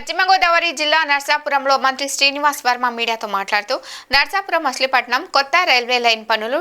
పశ్చిమ గోదావరి జిల్లా నర్సాపురంలో మంత్రి శ్రీనివాస్ వర్మ మీడియాతో మాట్లాడుతూ నర్సాపురం మచిలీపట్నం కొత్త రైల్వే లైన్ పనులు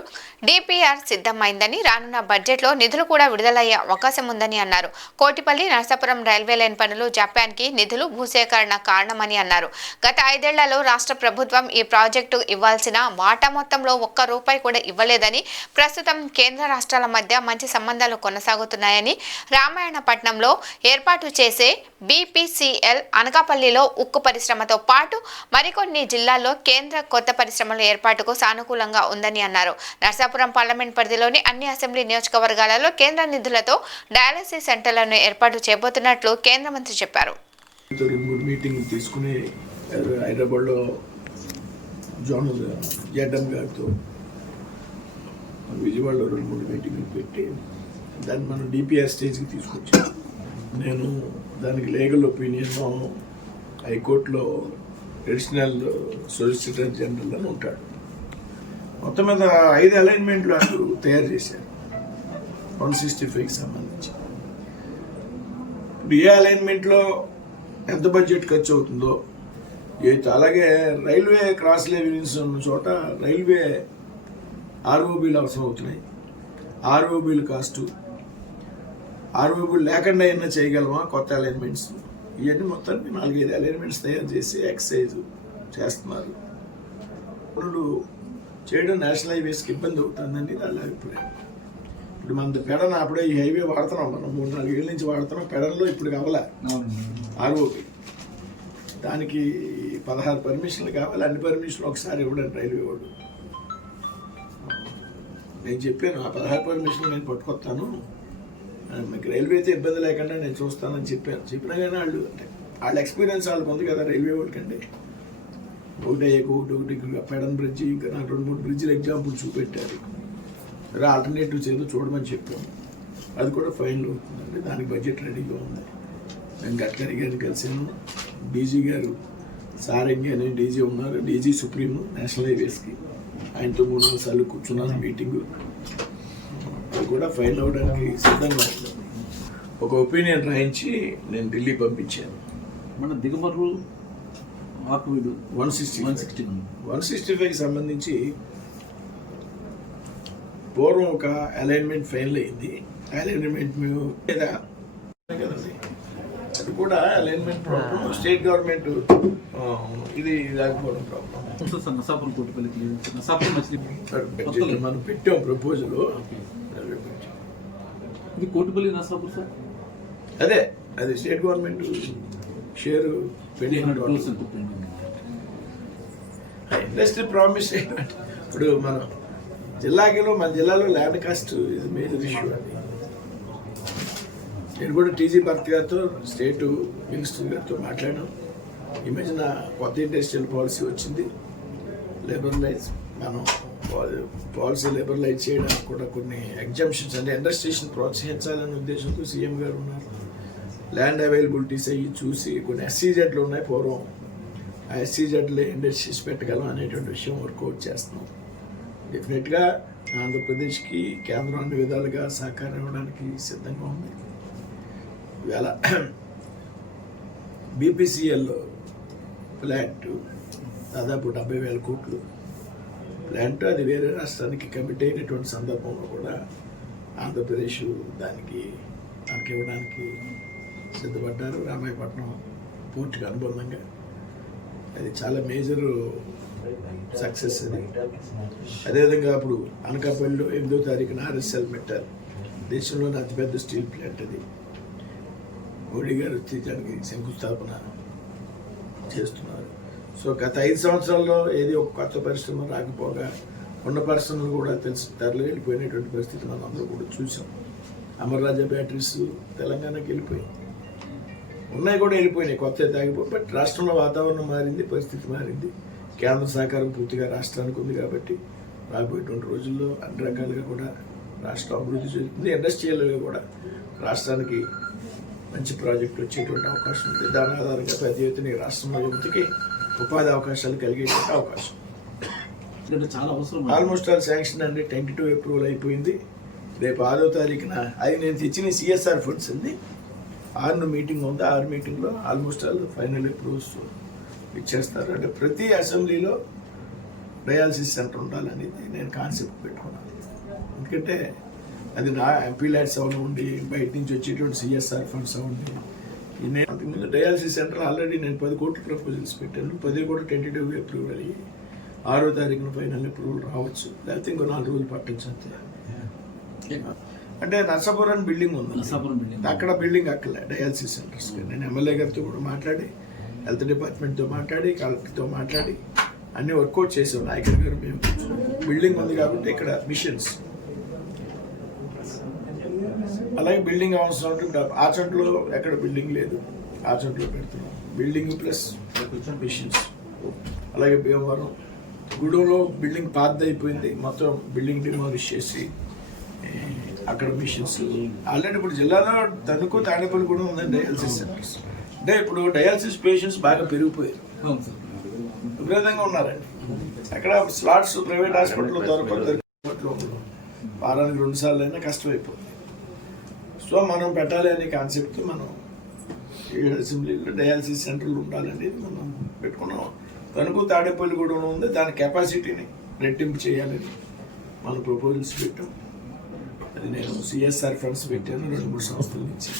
డిపిఆర్ సిద్ధమైందని రానున్న బడ్జెట్లో నిధులు కూడా విడుదలయ్యే అవకాశం ఉందని అన్నారు. కోటిపల్లి నర్సాపురం రైల్వే లైన్ పనులు జాప్యానికి నిధులు భూసేకరణ కారణమని అన్నారు. గత 5 ఏళ్లలో రాష్ట్ర ప్రభుత్వం ఈ ప్రాజెక్టు ఇవ్వాల్సిన వాటా మొత్తంలో ఒక్క రూపాయి కూడా ఇవ్వలేదని, ప్రస్తుతం కేంద్ర రాష్ట్రాల మధ్య మంచి సంబంధాలు కొనసాగుతున్నాయని, రామాయణపట్నంలో ఏర్పాటు చేసే బీపీసీఎల్ అనకాపల్లిలో ఉక్కు పరిశ్రమతో పాటు మరికొన్ని జిల్లాల్లో కేంద్ర కొత్త పరిశ్రమల ఏర్పాటుకు సానుకూలంగా ఉందని అన్నారు. నర్సాపురం పార్లమెంట్ పరిధిలోని అన్ని అసెంబ్లీ నియోజకవర్గాలలో కేంద్ర నిధులతో డయాలసిస్ సెంటర్లను ఏర్పాటు చేయబోతున్నట్లు కేంద్ర మంత్రి చెప్పారు. విజయవాడలో 2-3 మీటింగ్లు పెట్టి దాన్ని మనం డిపిఆర్ స్టేజ్కి తీసుకొచ్చాం. నేను దానికి లీగల్ ఒపీనియన్ హైకోర్టులో అడిషనల్ సొలిసిటర్ జనరల్ అని ఉంటాడు. మొత్తం మీద 5 అలైన్మెంట్లు అసలు తయారు చేశారు 165కి సంబంధించి. ఇప్పుడు ఏ అలైన్మెంట్లో ఎంత బడ్జెట్ ఖర్చు అవుతుందో, అలాగే రైల్వే క్రాస్ లెవెలింగ్స్ ఉన్న చోట రైల్వే ఆర్ఓబీలు అవసరం అవుతున్నాయి. ఆర్ఓబీలు కాస్టు, ఆర్ఓబీలు లేకుండా అయినా చేయగలమా కొత్త అలైన్మెంట్స్, ఇవన్నీ మొత్తానికి 4-5 అలైన్మెంట్స్ తయారు చేసి ఎక్సైజ్ చేస్తున్నారు. పనులు చేయడం నేషనల్ హైవేస్కి ఇబ్బంది అవుతుందండి వాళ్ళ అభిప్రాయం. ఇప్పుడు మన పెడన అప్పుడే ఈ హైవే వాడుతున్నాం, మనం 3-4 ఏళ్ళ నుంచి వాడుతున్నాం. పెడనలో ఇప్పుడు కావాలా ఆర్ఓబీ, దానికి 16 పర్మిషన్లు కావాలి. అన్ని పర్మిషన్లు ఒకసారి ఇవ్వడానికి రైల్వే వాడు. నేను చెప్పాను ఆ 16 పర్మిషన్లు నేను పట్టుకొస్తాను, మీకు రైల్వే అయితే ఇబ్బంది లేకుండా నేను చూస్తానని చెప్పినా కానీ వాళ్ళ ఎక్స్పీరియన్స్ వాళ్ళకి ఉంది కదా రైల్వే వాళ్ళకండి. ఒకటి పెడన్ బ్రిడ్జి, ఇంకా నాకు 2-3 బ్రిడ్జిలు ఎగ్జాంపుల్ చూపెట్టారు. ఆల్టర్నేటివ్స్ ఏదో చూడమని చెప్పాము, అది కూడా ఫైనల్ అవుతుందండి. దానికి బడ్జెట్ రెడీగా ఉంది. నేను గడ్కరీ గారిని కలిసాను, డీజీ గారు సారంగి అనే డీజీ ఉన్నారు, డీజీ సుప్రీం నేషనల్ హైవేస్కి, ఆయనతో 3-4 సార్లు కూర్చున్నాను మీటింగు. అది కూడా ఫైనల్ అవ్వడానికి సిద్ధంగా ఉంది. ఒక ఒపీనియన్ రాయించి నేను ఢిల్లీ పంపించాను. మన దిగుమర్రు 165కి సంబంధించి పూర్వం ఒక అలైన్మెంట్ ఫైనల్ అయింది. అలైన్మెంట్ లేదా కదండి, అది కూడా అలైన్మెంట్ ప్రాబ్లం, స్టేట్ గవర్నమెంట్ ఇది లేకపోవడం ప్రాబ్లం. మనం పెట్టాం ప్రపోజల్, కోటిపల్లి నర్సాపూర్ సార్, అదే అది state government share industry promise. ఇప్పుడు మనం మన జిల్లాలో ల్యాండ్ కాస్ట్ ఇది మేజర్ ఇష్యూ అది. నేను కూడా టీజీ భర్త్ గారితో, స్టేట్ మినిస్టర్ గారితో మాట్లాడాను. ఈ మధ్యన కొత్త ఇండస్ట్రియల్ పాలసీ వచ్చింది, లేబరలైజ్, మనం పాలసీ లేబరలైజ్ చేయడానికి కూడా కొన్ని ఎగ్జామ్షన్స్ అంటే ఇండస్ట్రీస్ని ప్రోత్సహించాలనే ఉద్దేశంతో సీఎం గారు ఉన్నారు. ల్యాండ్ అవైలబిలిటీస్ అయ్యి చూసి కొన్ని ఎస్సీజెడ్లు ఉన్నాయి పూర్వం, ఆ ఎస్సీజెడ్లో ఇండస్ట్రీస్ పెట్టగలం అనేటువంటి విషయం వర్కౌట్ చేస్తున్నాం. డెఫినెట్గా ఆంధ్రప్రదేశ్కి కేంద్రం అన్ని విధాలుగా సహకారం ఇవ్వడానికి సిద్ధంగా ఉంది. ఇవాళ బీపీసీఎల్ ప్లాంట్ దాదాపు 70,000 కోట్లు ప్లాంట్, అది వేరే రాష్ట్రానికి కమిట్ అయినటువంటి సందర్భంలో కూడా ఆంధ్రప్రదేశ్ దానికి ఇవ్వడానికి సిద్ధపడ్డారు. రామాయపట్నం పూర్తిగా అనుబంధంగా అది చాలా మేజర్ సక్సెస్ అది. అదేవిధంగా అప్పుడు అనకాపల్లిలో 8వ తారీఖున RSL మెటల్, దేశంలోని అతిపెద్ద స్టీల్ ప్లాంట్ అది. మోడీ గారు వచ్చి దానికి శంకుస్థాపన చేస్తున్నారు. సో గత 5 సంవత్సరాల్లో ఏది ఒక కొత్త పరిశ్రమ రాకపోగా ఉన్న పరిశ్రమలు కూడా తరలి వెళ్ళిపోయినటువంటి పరిస్థితి మనం అందరూ కూడా చూసాం. అమర్ రాజా బ్యాటరీస్ తెలంగాణకి వెళ్ళిపోయింది, ఉన్నాయి కూడా వెళ్ళిపోయినాయి, కొత్త తాగిపోయి. బట్ రాష్ట్రంలో వాతావరణం మారింది, పరిస్థితి మారింది. కేంద్ర సహకారం పూర్తిగా రాష్ట్రానికి ఉంది కాబట్టి రాబోయేటువంటి రోజుల్లో అన్ని రకాలుగా కూడా రాష్ట్రం అభివృద్ధి చెందుతుంది. ఇండస్ట్రియల్గా కూడా రాష్ట్రానికి మంచి ప్రాజెక్టు వచ్చేటువంటి అవకాశం ఉంది. దాని ఆధారంగా పెద్ద ఎత్తున రాష్ట్రంలో యువతకి ఉపాధి అవకాశాలు కలిగేటువంటి అవకాశం చాలా అవసరం. ఆల్మోస్ట్ ఆల్ శాంక్షన్ అండి, టెంటేటివ్ అప్రూవల్ అయిపోయింది. రేపు 6వ తారీఖున అది నేను తెచ్చిన CSR ఫండ్స్ అండి, 6 మీటింగ్ ఉంది. 6 మీటింగ్లో ఆల్మోస్ట్ ఆల్ ఫైనల్ అప్రూవ్స్ ఇచ్చేస్తారు. అంటే ప్రతి అసెంబ్లీలో డయాలసిస్ సెంటర్ ఉండాలనేది నేను కాన్సెప్ట్ పెట్టుకున్నాను. ఎందుకంటే అది నా ఎంపీ ల్యాడ్స్ అవనివ్వండి, బయట నుంచి వచ్చేటువంటి సిఎస్ఆర్ ఫండ్స్ అవ్వండి. నేను అంతకుముందు డయాలసిస్ సెంటర్ ఆల్రెడీ నేను 10 కోట్ల ప్రపోజల్స్ పెట్టాను. 10 కూడా టెంటేటివ్గా అప్రూవల్ అయ్యి 6వ తారీఖున ఫైనల్ అప్రూవల్ రావచ్చు, లేకపోతే ఇంకో 4 రోజులు పట్టచ్చు అంతే. అంటే నర్సాపురం బిల్డింగ్ ఉంది, నర్సాపురం బిల్డింగ్. అక్కడ బిల్డింగ్ అక్కలే డయాలసిస్ సెంటర్స్. నేను ఎమ్మెల్యే గారితో కూడా మాట్లాడి, హెల్త్ డిపార్ట్మెంట్తో మాట్లాడి, కలెక్టర్తో మాట్లాడి అన్ని వర్కౌట్ చేసాం. నాయకుడి గారు మేము బిల్డింగ్ ఉంది కాబట్టి ఇక్కడ మిషన్స్, అలాగే బిల్డింగ్ అవసరం అంటే ఆచంట్లో ఎక్కడ బిల్డింగ్ లేదు, ఆచంట్లో పెడుతున్నాం బిల్డింగ్ ప్లస్ మిషన్స్. అలాగే భీమవరం గూడెంలో బిల్డింగ్ పాత్ అయిపోయింది, మొత్తం బిల్డింగ్ డిమాలిష్ చేసి అక్కడ మిషన్స్. ఆల్రెడీ ఇప్పుడు జిల్లాలో తణుకు, తాడేపల్లి కూడా ఉందండి డయాలసిస్ సెంటర్స్. అంటే ఇప్పుడు డయాలసిస్ పేషెంట్స్ బాగా పెరిగిపోయారు, అవును సార్. విపరీతంగా ఉన్నారండి. అక్కడ స్లాట్స్ ప్రైవేట్ హాస్పిటల్లో దొరకట్లో వారానికి 2 సార్లు అయినా కష్టమైపోతుంది. సో మనం పెట్టాలి అనే కాన్సెప్ట్ మనం ఈ అసెంబ్లీలో డయాలసిస్ సెంటర్లు ఉండాలనేది మనం పెట్టుకున్నాం. తణుకు, తాడేపల్లి కూడా ఉంది, దాని కెపాసిటీని రెట్టింపు చేయాలని మనం ప్రపోజల్స్ పెట్టాం. అది నేను సిఎస్ఆర్ ఫండ్స్ పెట్టాను 2-3 సంవత్సరాల నుంచి.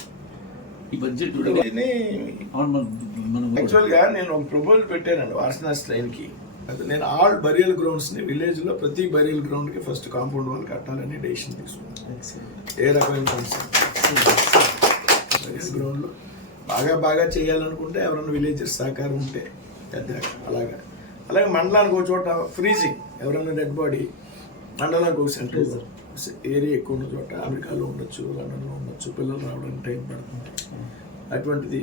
ఈ బడ్జెట్ దీన్ని అవును, మనం యాక్చువల్గా నేను ఒక ప్రపోజల్ పెట్టానండి వాసనాస్ ట్రైన్కి. అది నేను ఆల్ బరియల్ గ్రౌండ్స్ని విలేజ్లో ప్రతి బరియల్ గ్రౌండ్కి ఫస్ట్ కాంపౌండ్ వాల్ కట్టాలని డెసిషన్ తీసుకున్నాను. ఏ రకమైన బరియల్ గ్రౌండ్లో బాగా చేయాలనుకుంటే ఎవరైనా విలేజెస్ సహకారం ఉంటే పెద్ద అలాగే మండలానికి ఒక చోట ఫ్రీజింగ్, ఎవరైనా డెడ్ బాడీ మండలానికి ఒక సెంటర్ ఏరియా ఎక్కువ ఉన్న చోట, అమెరికాలో ఉండొచ్చు, లండన్లో ఉండొచ్చు, పిల్లలు రావడానికి టైం పడుతుంది. అటువంటిది